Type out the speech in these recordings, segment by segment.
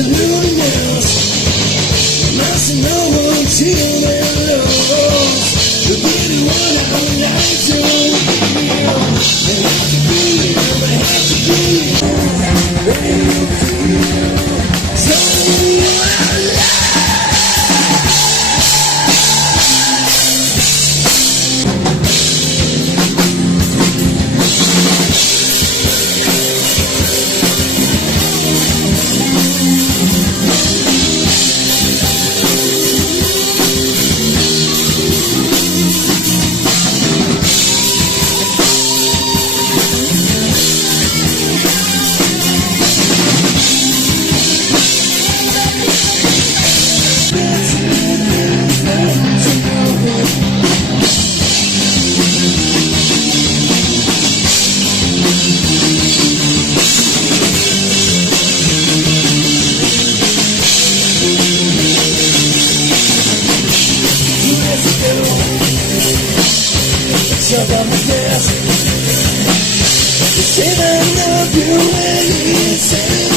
absolutely else. Must know what you lose. The really one I would like to feel. I have to be, I have to be. So I love. Up on the desk. You said I love you when you said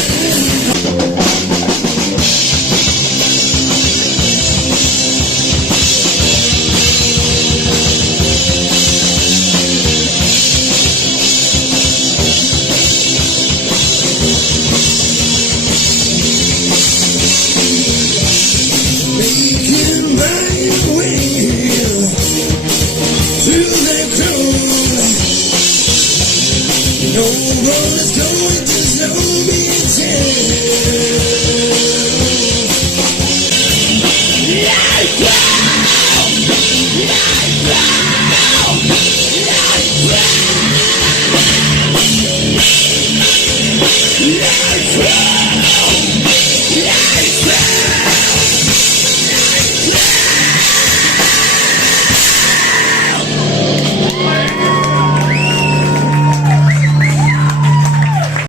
making my way through the crowd. No road is going to slow me down. Yeah, yeah.